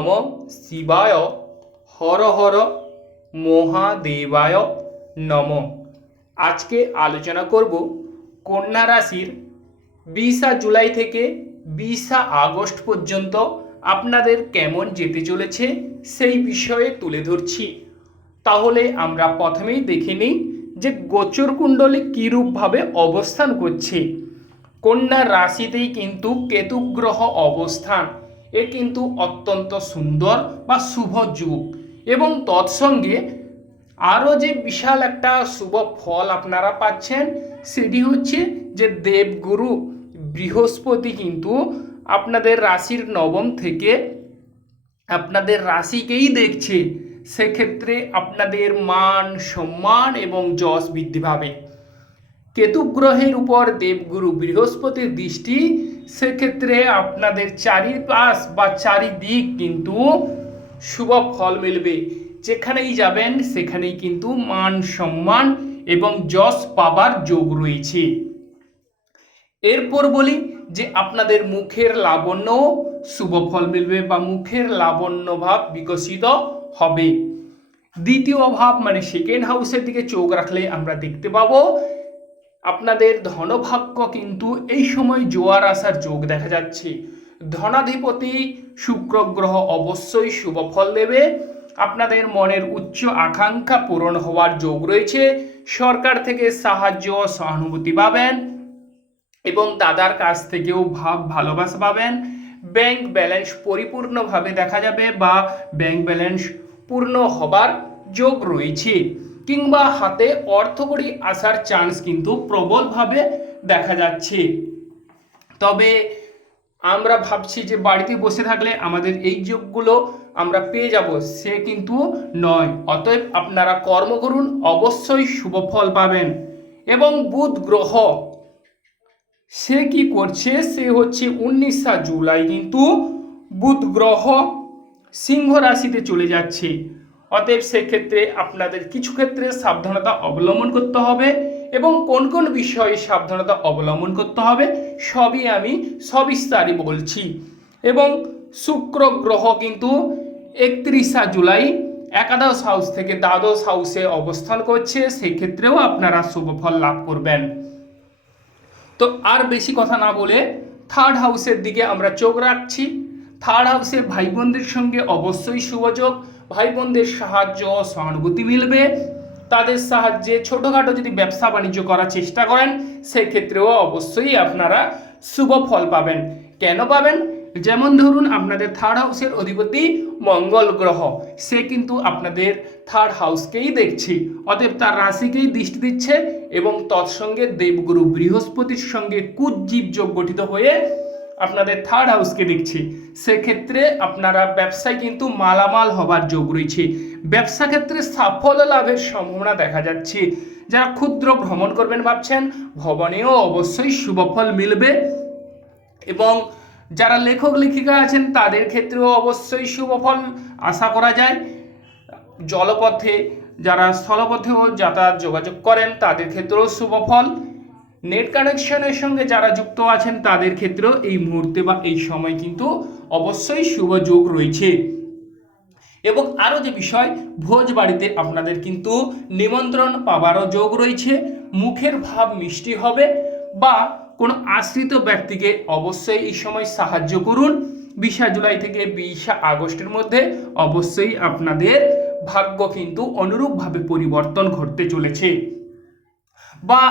নম শিবায় হর হর মহাদেবায় নম। আজকে আলোচনা করব কন্যা রাশির বিশা জুলাই থেকে বিশা আগস্ট পর্যন্ত আপনাদের কেমন যেতে চলেছে সেই বিষয়ে তুলে ধরছি। তাহলে আমরা প্রথমেই দেখে নিই যে গোচর কুণ্ডলী কীরূপভাবে অবস্থান করছে। কন্যা রাশিতেই কিন্তু কেতু গ্রহ অবস্থান। এ কিন্তু অত্যন্ত সুন্দর বা শুভ যুগ। এবং তৎসঙ্গে আরও যে বিশাল একটা শুভ ফল আপনারা পাচ্ছেন, সেটি হচ্ছে যে দেবগুরু বৃহস্পতি কিন্তু আপনাদের রাশির নবম থেকে আপনাদের রাশিকেই দেখছে। সেক্ষেত্রে আপনাদের মান সম্মান এবং যশ বৃদ্ধি পাবে। কেতু গ্রহের উপর দেবগুরু বৃহস্পতির দৃষ্টি সেক্ষেত্রে আপনাদের চারিপাশ বা চারিদিক কিন্তু শুভ ফল মিলবে। যেখানেই যাবেন, সেখানেই কিন্তু মান সম্মান এবং যশ পাবার যোগ রয়েছে। এরপর বলি যে আপনাদের মুখের লাবণ্য শুভ ফল মিলবে বা মুখের লাবণ্য ভাব বিকশিত হবে। দ্বিতীয় ভাব মানে সেকেন্ড হাউসের দিকে চোখ রাখলে আমরা দেখতে পাবো আপনাদের ধনভাগ্য কিন্তু এই সময় জোয়ার আসার যোগ দেখা যাচ্ছে। ধনাধিপতি শুক্র গ্রহ অবশ্যই শুভ ফল দেবে। আপনাদের মনের উচ্চ আকাঙ্ক্ষা পূরণ হওয়ার যোগ রয়েছে। সরকার থেকে সাহায্য সহানুভূতি পাবেন এবং দাদার কাছ থেকেও ভাব ভালোবাসা পাবেন। ব্যাংক ব্যালেন্স পরিপূর্ণভাবে দেখা যাবে বা ব্যাংক ব্যালেন্স পূর্ণ হবার যোগ রয়েছে। কিংবা হাতে অর্থকড়ি আসার চান্স কিন্তু প্রবলভাবে দেখা যাচ্ছে। তবে আমরা ভাবছি যে বাড়িতে বসে থাকলে আমাদের এই যোগগুলো আমরা পেয়ে যাব, সে কিন্তু নয়। অতএব আপনারা কর্ম করুন, অবশ্যই শুভ ফল পাবেন। এবং বুধ গ্রহ, সে কি করছে? সে হচ্ছে উনিশা জুলাই কিন্তু বুধ গ্রহ সিংহ রাশিতে চলে যাচ্ছে। অতএব সেক্ষেত্রে আপনাদের কিছু ক্ষেত্রে সাবধানতা অবলম্বন করতে হবে এবং কোন কোন বিষয়ে সাবধানতা অবলম্বন করতে হবে সবই আমি সবিস্তারে বলছি। এবং শুক্র গ্রহ কিন্তু একত্রিশা জুলাই একাদশ হাউস থেকে দ্বাদশ হাউসে অবস্থান করছে, সেক্ষেত্রেও আপনারা শুভ ফল লাভ করবেন। তো আর বেশি কথা না বলে থার্ড হাউসের দিকে আমরা চোখ রাখছি। থার্ড হাউসে ভাই বোনদের সঙ্গে অবশ্যই শুভযোগ ভাই বোনদের সাহায্য সহানুভূতি মিলবে। তাদের সাহায্যে ছোটোখাটো যদি ব্যবসা বাণিজ্য করার চেষ্টা করেন, সেক্ষেত্রেও অবশ্যই আপনারা শুভ ফল পাবেন। কেন পাবেন? যেমন ধরুন আপনাদের থার্ড হাউসের অধিপতি মঙ্গল গ্রহ। সে কিন্তু আপনাদের থার্ড হাউসকেই দেখছে। অতএব তার রাশিকেই দৃষ্টি দিচ্ছে এবং তৎসঙ্গে দেবগুরু বৃহস্পতির সঙ্গে কুজ্জীব যোগ গঠিত হয়ে আপনাদের থার্ড হাউসকে দেখছে, সেক্ষেত্রে আপনারা ব্যবসায় কিন্তু মালামাল হবার যোগ রয়েছে। ব্যবসা ক্ষেত্রে সাফল্য লাভের সম্ভাবনা দেখা যাচ্ছে। যারা ক্ষুদ্র ভ্রমণ করবেন ভাবছেন, ভবনেও অবশ্যই শুভফল মিলবে। এবং যারা লেখক, লেখিকা আছেন, তাদের ক্ষেত্রেও অবশ্যই শুভফল আশা করা যায়। জলপথে, যারা স্থলপথেও যাতায়াত যোগাযোগ করেন, তাদের ক্ষেত্রেও শুভফল নেট কানেকশনের সঙ্গে যারা যুক্ত আছেন তাদের ক্ষেত্রেও এই মুহূর্তে বা এই সময় কিন্তু অবশ্যই শুভ যোগ রয়েছে। এবং আরও যে বিষয়, ভোজ বাড়িতে আপনাদের কিন্তু নিমন্ত্রণ পাবারও যোগ রয়েছে। মুখের ভাব মিষ্টি হবে বা কোনো আশ্রিত ব্যক্তিকে অবশ্যই এই সময় সাহায্য করুন। বিশা জুলাই থেকে বিশা আগস্টের মধ্যে অবশ্যই আপনাদের ভাগ্য কিন্তু অনুরূপভাবে পরিবর্তন ঘটতে চলেছে। বা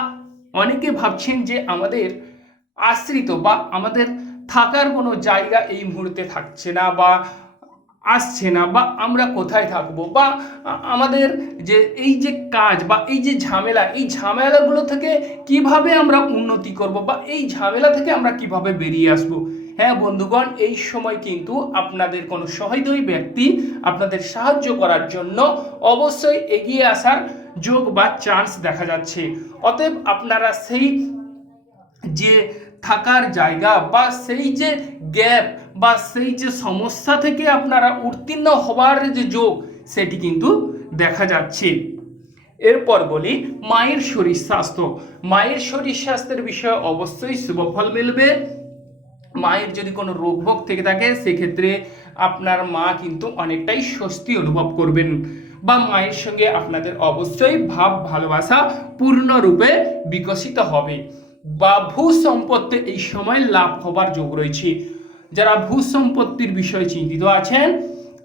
অনেকে ভাবছেন যে আমাদের আশ্রিত বা আমাদের থাকার কোনো জায়গা এই মুহূর্তে থাকছে না বা আসছে না বা আমরা কোথায় থাকব বা আমাদের যে এই যে কাজ বা এই যে ঝামেলা, এই ঝামেলাগুলো থেকে কীভাবে আমরা উন্নতি করব বা এই ঝামেলা থেকে আমরা কীভাবে বেরিয়ে আসব? হ্যাঁ বন্ধুগণ, এই সময় কিন্তু আপনাদের কোনো সহৃদয় ব্যক্তি আপনাদের সাহায্য করার জন্য অবশ্যই এগিয়ে আসার যোগ বা চান্স দেখা যাচ্ছে। অতএব আপনারা সেই যে থাকার জায়গা বা সেই যে গ্যাপ বা সেই যে সমস্যা থেকে আপনারা উত্তীর্ণ হবার যে যোগ, সেটি কিন্তু দেখা যাচ্ছে। এরপর বলি, মায়ের শরীর স্বাস্থ্য। মায়ের শরীর স্বাস্থ্যের বিষয়ে অবশ্যই শুভফল মিলবে। মায়ের যদি কোনো রোগভোগ থেকে থাকে, সেক্ষেত্রে আপনার মা কিন্তু অনেকটাই স্বস্তি অনুভব করবেন। বা মায়ের সঙ্গে আপনাদের অবশ্যই ভাব, ভালোবাসা পূর্ণরূপে বিকশিত হবে। বা ভূ সম্পত্তি এই সময় লাভ হবার যোগ রয়েছে। যারা ভূ সম্পত্তির বিষয়ে চিন্তিত আছেন,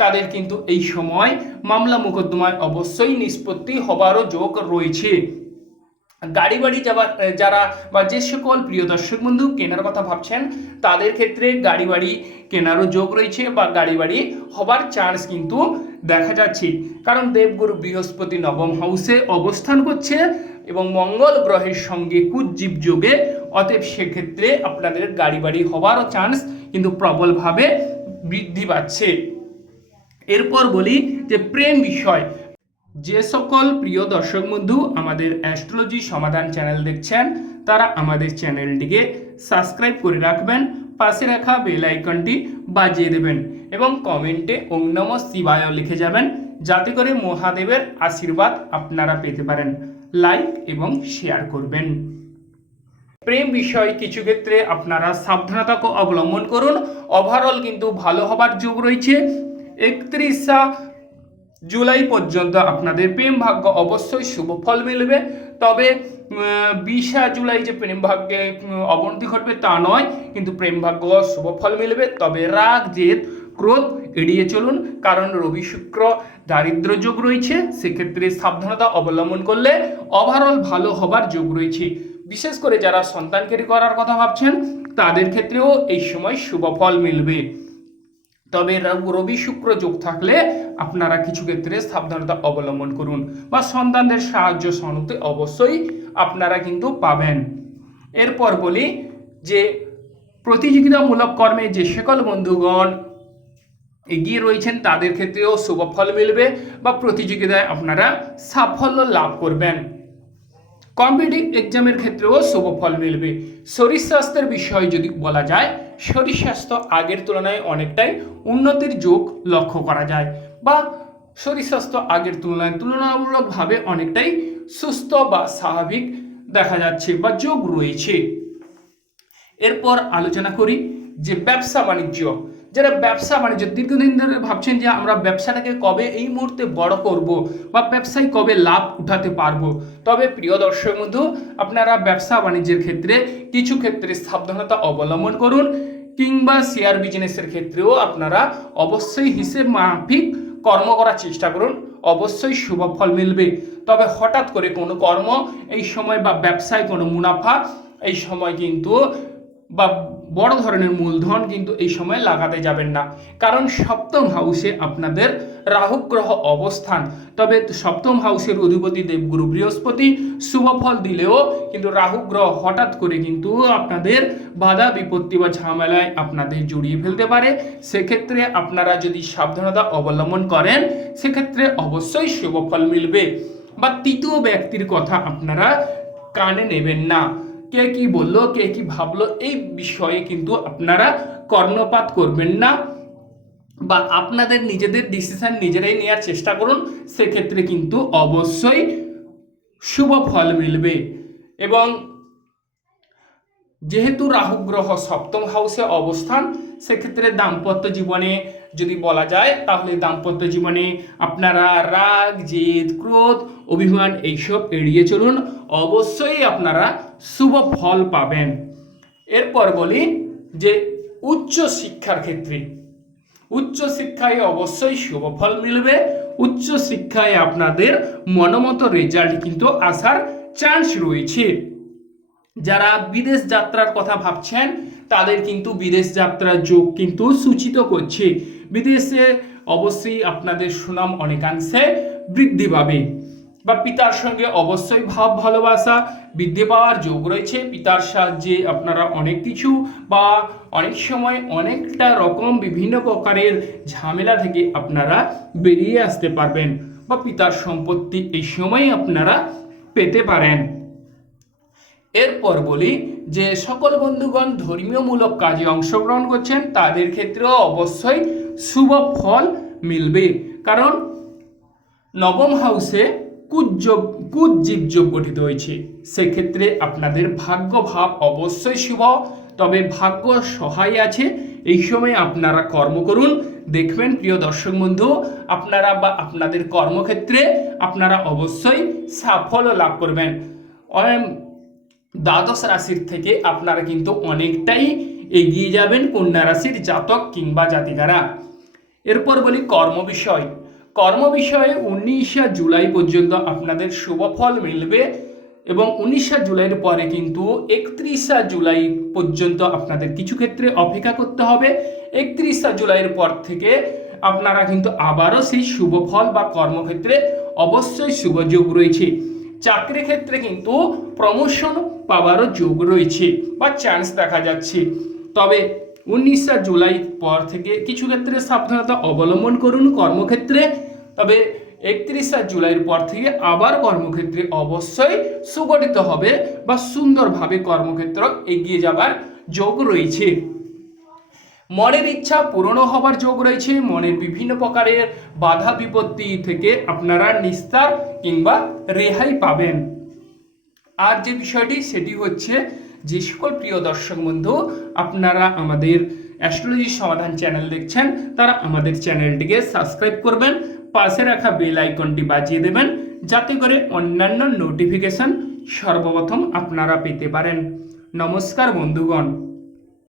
তাদের কিন্তু এই সময় মামলা মোকদ্দমায় অবশ্যই নিষ্পত্তি হবারও যোগ রয়েছে। গাড়ি বাড়ি যাবার, যারা বা যে সকল প্রিয় দর্শক বন্ধু কেনার কথা ভাবছেন, তাদের ক্ষেত্রে গাড়ি বাড়ি কেনারও যোগ রয়েছে বা গাড়ি বাড়ি হবার চান্স কিন্তু দেখা যাচ্ছে। কারণ দেবগুরু বৃহস্পতি নবম হাউসে অবস্থান করছে এবং মঙ্গল গ্রহের সঙ্গে কুজ্জীব যোগে। অতএব সেক্ষেত্রে আপনাদের গাড়ি বাড়ি হওয়ারও চান্স কিন্তু প্রবলভাবে বৃদ্ধি পাচ্ছে। এরপর বলি যে প্রেম বিষয়। যে সকল প্রিয় দর্শক বন্ধু আমাদের অ্যাস্ট্রোলজি সমাধান চ্যানেল দেখছেন, তারা আমাদের চ্যানেলটিকে সাবস্ক্রাইব করে রাখবেন। পাশে রাখা বেল আইকনটি বাজিয়ে দেবেন এবং কমেন্টে ওং নম শিবায় লিখে যাবেন। যাতে করে মহাদেবের আশীর্বাদ আপনারা পেতে পারেন। লাইক এবং শেয়ার করবেন। প্রেম বিষয় কিছু ক্ষেত্রে আপনারা সাবধানতাকে অবলম্বন করুন। ওভারঅল কিন্তু ভালো হবার যোগ রয়েছে। একত্রিশা জুলাই পর্যন্ত আপনাদের প্রেম ভাগ্য অবশ্যই শুভ ফল মিলবে। তবে বিশা জুলাই যে প্রেম ভাগ্যে অবনতি ঘটবে তা নয়, কিন্তু প্রেম ভাগ্য শুভ ফল মিলবে। তবে রাগ, জেদ, ক্রোধ এড়িয়ে চলুন, কারণ রবি শুক্র দারিদ্র যোগ রয়েছে, সেক্ষেত্রে সাবধানতা অবলম্বন করলে ওভারঅল ভালো হবার যোগ রয়েছে। বিশেষ করে যারা সন্তানকেরি করার কথা ভাবছেন, তাদের ক্ষেত্রেও এই সময় শুভ ফল মিলবে। তবে রবি শুক্র যোগ থাকলে আপনারা কিছু ক্ষেত্রে সাবধানতা অবলম্বন করুন বা সন্তানদের সাহায্য সহানুভূতি অবশ্যই আপনারা কিন্তু পাবেন। এরপর বলি যে প্রতিযোগিতামূলক কর্মে যে সকল বন্ধুগণ এগিয়ে রয়েছেন, তাদের ক্ষেত্রেও শুভ ফল মিলবে বা প্রতিযোগিতায় আপনারা সাফল্য লাভ করবেন। কম্পিটিভ এক্সামের ক্ষেত্রেও শুভ ফল মিলবে। শরীর স্বাস্থ্যের বিষয়ে যদি বলা যায় শরীর স্বাস্থ্য আগের তুলনায় অনেকটাই উন্নতির যোগ লক্ষ্য করা যায় বা শরীর স্বাস্থ্য আগের তুলনায় তুলনামূলকভাবে অনেকটাই সুস্থ বা স্বাভাবিক দেখা যাচ্ছে বা যোগ রয়েছে। এরপর আলোচনা করি যে ব্যবসা বাণিজ্য যারা ব্যবসা বাণিজ্য, দীর্ঘদিন ধরে ভাবছেন যে আমরা ব্যবসাটাকে কবে এই মুহূর্তে বড় করব বা ব্যবসায় কবে লাভ উঠাতে পারব। তবে প্রিয় দর্শক বন্ধু, আপনারা ব্যবসা বাণিজ্যের ক্ষেত্রে কিছু ক্ষেত্রে সাবধানতা অবলম্বন করুন কিংবা শেয়ার বিজনেসের ক্ষেত্রেও আপনারা অবশ্যই হিসেব মাফিক কর্ম করার চেষ্টা করুন। অবশ্যই শুভ ফল মিলবে। তবে হঠাৎ করে কোনো কর্ম, এই সময় বা ব্যবসায় কোনো মুনাফা, এই সময় কিন্তু বা বড় ধরনের মূলধন কিন্তু এই সময় লাগাতে যাবেন না। কারণ সপ্তম হাউসে আপনাদের রাহু গ্রহ অবস্থান। তবে সপ্তম হাউসের অধিপতি দেবগুরু বৃহস্পতি শুভ ফল দিলেও কিন্তু রাহু গ্রহ হঠাৎ করে কিন্তু আপনাদের বাধা, বিপত্তি বা ঝামেলায় আপনাদের জড়িয়ে ফেলতে পারে। সেক্ষেত্রে আপনারা যদি সাবধানতা অবলম্বন করেন, সেক্ষেত্রে অবশ্যই শুভ ফল মিলবে। বা তৃতীয় ব্যক্তির কথা আপনারা কানে নেবেন না। কে কি বলল, কে কি ভাবলো, এই বিষয়ে কিন্তু আপনারা কর্ণপাত করবেন না বা আপনাদের নিজেদের ডিসিশন নিজেরাই নেওয়ার চেষ্টা করুন, সেক্ষেত্রে কিন্তু অবশ্যই শুভ ফল মিলবে। এবং যেহেতু রাহু গ্রহ সপ্তম হাউসে অবস্থান, সেক্ষেত্রে দাম্পত্য জীবনে যদি বলা যায়, তাহলে দাম্পত্য জীবনে আপনারা রাগ, জেদ, ক্রোধ, অভিমান এইসব এড়িয়ে চলুন। অবশ্যই আপনারা শুভ ফল পাবেন। এরপর বলি যে উচ্চ শিক্ষার ক্ষেত্রে। উচ্চ শিক্ষায় অবশ্যই শুভ ফল মিলবে। উচ্চ শিক্ষায় আপনাদের মনোমতো রেজাল্ট কিন্তু আসার চান্স রয়েছে। যারা বিদেশ যাত্রার কথা ভাবছেন, তাদের কিন্তু বিদেশ যাত্রার যোগ কিন্তু সূচিত করছে। বিদেশে অবশ্যই আপনাদের সুনাম অনেকাংশে বৃদ্ধি পাবে। বা পিতার সঙ্গে অবশ্যই ভাব ভালোবাসা বৃদ্ধি পাওয়ার যোগ রয়েছে। পিতার সাহায্যে আপনারা অনেক কিছু বা অনেক সময় অনেকটা রকম বিভিন্ন প্রকারের ঝামেলা থেকে আপনারা বেরিয়ে আসতে পারবেন বা পিতার সম্পত্তি এই সময় আপনারা পেতে পারেন। এরপর বলি যে সকল বন্ধুগণ ধর্মীয়মূলক কাজে অংশগ্রহণ করছেন, তাদের ক্ষেত্রেও অবশ্যই শুভ ফল মিলবে। কারণ নবম হাউসে কুজ্জব কুজ্জীব যোগ গঠিত হয়েছে। সেক্ষেত্রে আপনাদের ভাগ্য ভাব অবশ্যই শুভ, তবে ভাগ্য সহায় আছে। এই সময় আপনারা কর্ম করুন। দেখবেন, প্রিয় দর্শক বন্ধু, আপনারা বা আপনাদের কর্মক্ষেত্রে আপনারা অবশ্যই সাফল্য লাভ করবেন। দ্বাদশ রাশির থেকে আপনারা কিন্তু অনেকটাই এগিয়ে যাবেন কন্যা রাশির জাতক কিংবা জাতিকারা। এরপর বলি কর্ম বিষয়। কর্ম বিষয়ে উনিশে জুলাই পর্যন্ত আপনাদের শুভ ফল মিলবে এবং উনিশে জুলাইয়ের পরে কিন্তু একত্রিশে জুলাই পর্যন্ত আপনাদের কিছু ক্ষেত্রে অপেক্ষা করতে হবে। একত্রিশে জুলাইয়ের পর থেকে আপনারা কিন্তু আবারও সেই শুভ ফল বা কর্মক্ষেত্রে অবশ্যই শুভযোগ রয়েছে। চাকরি ক্ষেত্রে কিন্তু প্রমোশন পাওয়ারও যোগ রয়েছে বা চান্স দেখা যাচ্ছে। তবে উনিশে জুলাই পর থেকে কিছু ক্ষেত্রে সাবধানতা অবলম্বন করুন কর্মক্ষেত্রে। তবে একত্রিশে জুলাইয়ের পর থেকে আবার কর্মক্ষেত্রে অবশ্যই সুগঠিত হবে বা সুন্দরভাবে কর্মক্ষেত্র এগিয়ে যাবার যোগ রয়েছে। মনের ইচ্ছা পূরণ হবার যোগ রয়েছে। মনের বিভিন্ন প্রকারের বাধা বিপত্তি থেকে আপনারা নিস্তার কিংবা রেহাই পাবেন। আর যে বিষয়টি, সেটি হচ্ছে যে সকল প্রিয় দর্শক বন্ধু, আপনারা আমাদের অ্যাস্ট্রোলজি সমাধান চ্যানেল দেখছেন, তারা আমাদের চ্যানেলটিকে সাবস্ক্রাইব করবেন, পাশে রাখা বেল আইকনটি বাজিয়ে দেবেন, যাতে করে অন্যান্য নোটিফিকেশন সর্বপ্রথম আপনারা পেতে পারেন। নমস্কার বন্ধুগণ।